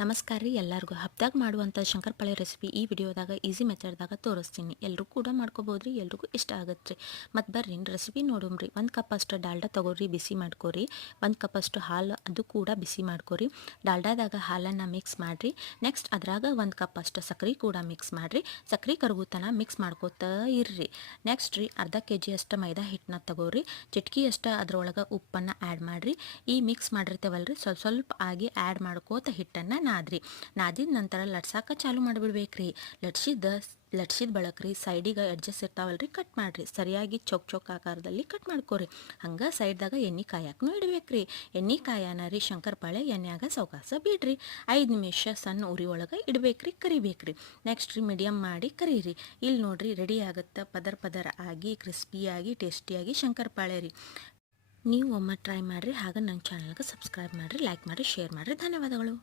ನಮಸ್ಕಾರ ರೀ ಎಲ್ಲರಿಗೂ ಹಬ್ದಾಗ ಮಾಡುವಂಥ ಶಂಕರಪಾಳೆ ರೆಸಿಪಿ ಈ ವಿಡಿಯೋದಾಗ ಈಸಿ ಮೆಥಡ್ದಾಗ ತೋರಿಸ್ತೀನಿ. ಎಲ್ಲರೂ ಕೂಡ ಮಾಡ್ಕೋಬೋದ್ರಿ, ಎಲ್ರಿಗೂ ಇಷ್ಟ ಆಗತ್ತೆ ರೀ. ಮತ್ತು ಬರ್ರಿ ರೆಸಿಪಿ ನೋಡೋಮ್ರಿ. 1 ಕಪ್ ಅಷ್ಟು ಡಾಲ್ಡಾ ತೊಗೊರಿ, ಬಿಸಿ ಮಾಡ್ಕೊರಿ. 1 ಕಪ್ ಅಷ್ಟು ಹಾಲು ಅದು ಕೂಡ ಬಿಸಿ ಮಾಡ್ಕೊರಿ. ಡಾಲ್ಡಾದಾಗ ಹಾಲನ್ನು ಮಿಕ್ಸ್ ಮಾಡಿರಿ. ನೆಕ್ಸ್ಟ್ ಅದ್ರಾಗ 1 ಕಪ್ ಅಷ್ಟು ಸಕ್ಕರೆ ಕೂಡ ಮಿಕ್ಸ್ ಮಾಡಿರಿ. ಸಕ್ಕರೆ ಕರಗುತನ ಮಿಕ್ಸ್ ಮಾಡ್ಕೋತಾ ಇರ್ರಿ. ನೆಕ್ಸ್ಟ್ ರೀ ಅರ್ಧ kg ಅಷ್ಟು ಮೈದಾ ಹಿಟ್ಟನ್ನ ತಗೋರಿ. ಚಿಟ್ಕಿ ಅಷ್ಟು ಅದ್ರೊಳಗೆ ಉಪ್ಪನ್ನು ಆ್ಯಡ್ ಮಾಡಿರಿ. ಈ ಮಿಕ್ಸ್ ಮಾಡಿರ್ತೇವಲ್ರಿ ಸ್ವಲ್ಪ ಆಗಿ ಆ್ಯಡ್ ಮಾಡ್ಕೋತ ಹಿಟ್ಟನ್ನು ನಾದಿದ ನಂತರ ಲಟ್ಸಾಕ ಚಾಲು ಮಾಡಿಬಿಡ್ಬೇಕ್ರಿ. ಲಟ್ಸಿದ ಬಳಕ್ರಿ ಸೈಡಿಗೆ ಎಡ್ಜಸ್ ಇರ್ತಾವಲ್ರಿ, ಕಟ್ ಮಾಡಿರಿ. ಸರಿಯಾಗಿ ಚೌಕ್ ಆಕಾರದಲ್ಲಿ ಕಟ್ ಮಾಡ್ಕೊರಿ. ಹಂಗೆ ಸೈಡ್ದಾಗ ಎಣ್ಣೆ ಕಾಯಕ್ಕೂ ಇಡಬೇಕ್ರಿ. ಎಣ್ಣೆ ಕಾಯನ ರೀ ಶಂಕರಪಾಳೆ ಎಣ್ಣೆಯಾಗ ಸೌಕಾಸ ಬಿಡ್ರಿ. 5 ನಿಮಿಷ ಸಣ್ಣ ಉರಿ ಒಳಗೆ ಇಡಬೇಕ್ರಿ, ಕರಿಬೇಕ್ರಿ. ನೆಕ್ಸ್ಟ್ ರೀ ಮೀಡಿಯಮ್ ಮಾಡಿ ಕರೀರಿ. ಇಲ್ಲಿ ನೋಡ್ರಿ ರೆಡಿ ಆಗುತ್ತೆ. ಪದರ ಆಗಿ ಕ್ರಿಸ್ಪಿಯಾಗಿ ಟೇಸ್ಟಿಯಾಗಿ ಶಂಕರಪಾಳೆ ರೀ. ನೀವು ಒಮ್ಮೆ ಟ್ರೈ ಮಾಡಿರಿ. ಹಾಗೆ ನನ್ನ ಚಾನಲ್ಗೆ ಸಬ್ಸ್ಕ್ರೈಬ್ ಮಾಡಿರಿ, ಲೈಕ್ ಮಾಡಿರಿ, ಶೇರ್ ಮಾಡಿರಿ. ಧನ್ಯವಾದಗಳು.